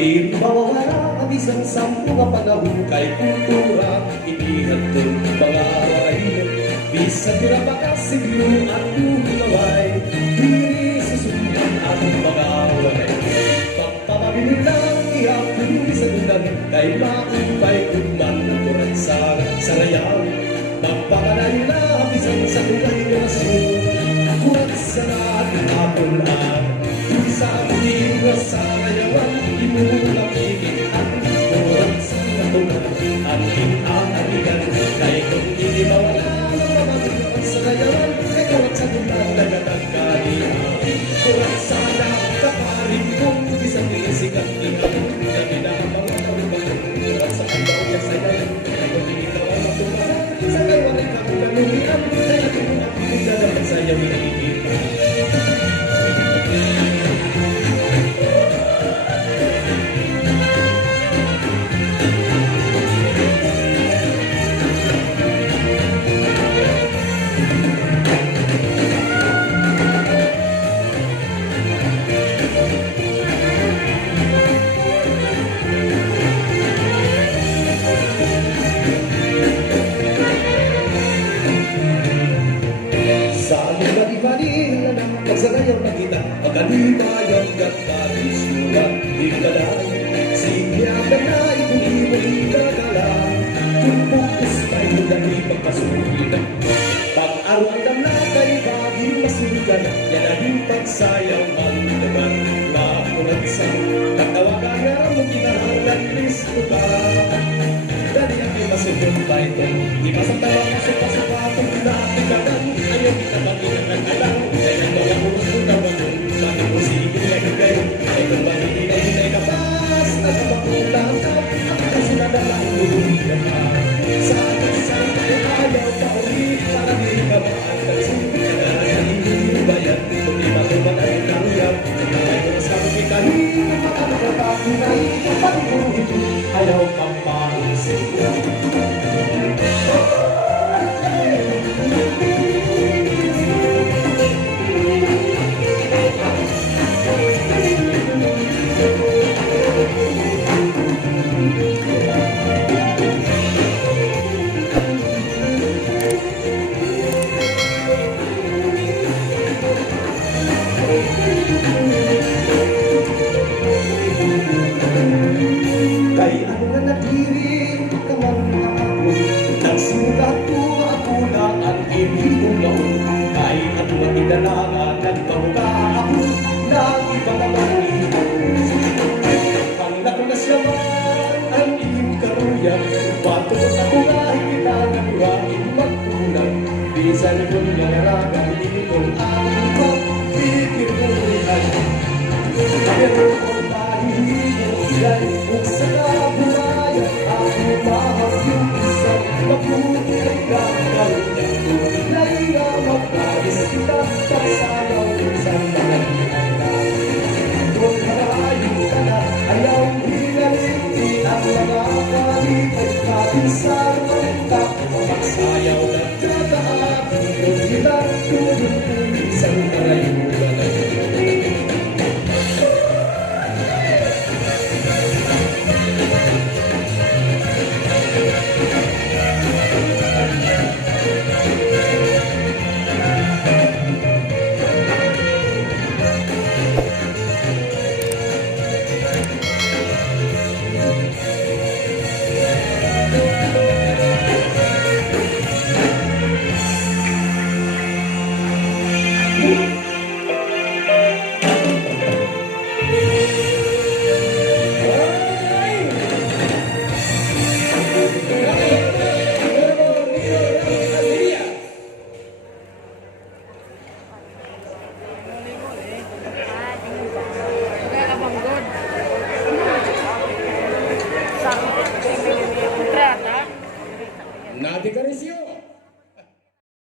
Di mawawala ang isang sampu nga panahon kay kultura, inihatod mga waray. Bisag na makasiglo at umaway, hindi susundan ang mga waray. Pagpapabili lang ihapon sa dulang, kay makumpay kutman ng kurat sa sarayaw. Pagpakalayo lang isang sa kulay na masun, kurat sa ating apulaan. Sa ating sarayawan, imulang ikitan, kurat sa natulan, ang inaaligan. Kaya kung hindi mawala ng mamatulang sa rayawan, ay kurat sa dulang nagatagkalihan. Kurat sa nakaparin kong isang isikat ikan, na pinamang kalubahan, kurat sa kandaw niya sayaw. Kaya kung ikaw ang matulang, sa kawan ay kamulanunian, kaya kung ako nagdadaman sayaw nakikita. Pagsarayaw na kita, pagkalibayan katalisura, di ka lang. Sigyaban na ikuli-muli kagalang, kung bukus tayo dali pagpasulitan. Pag-arwandam na kay baging masulitan, yan ang pagsayaw ang naman na kuratsa. Katawagan na mo kinahalan, Kristo ka. Dali ang imasunod pa ito, ipasamtalang masupasupatong naapikagan, ayaw kita magiging nag-alang. Ayaw pang parisip. Kay ano nga nagdiring ka man ako, nagsulat ko ako na ang ibigong laon. Kay ano nga tinalaga, nagpamuka ako, nag-ipamamali ako. Ang nakulas naman ang iyong karuyan, patungkol ako nga kita nagwangin magtunan. Bisan kong nangaragan, itong ang pagpikir ko rin. Pero kung pahihiyan, kung sa kabuhayan, ako mahal yung isang mabuhay gagawin niya. Tunay na magpalis kita, pagsayaw sa mga hinala. Kung marayo ka na, ayaw hinalitin ang mga kalipay natin sa mga pagsayaw na dadaan. Kung kita tulong isang karayuan na Nadekarisyo.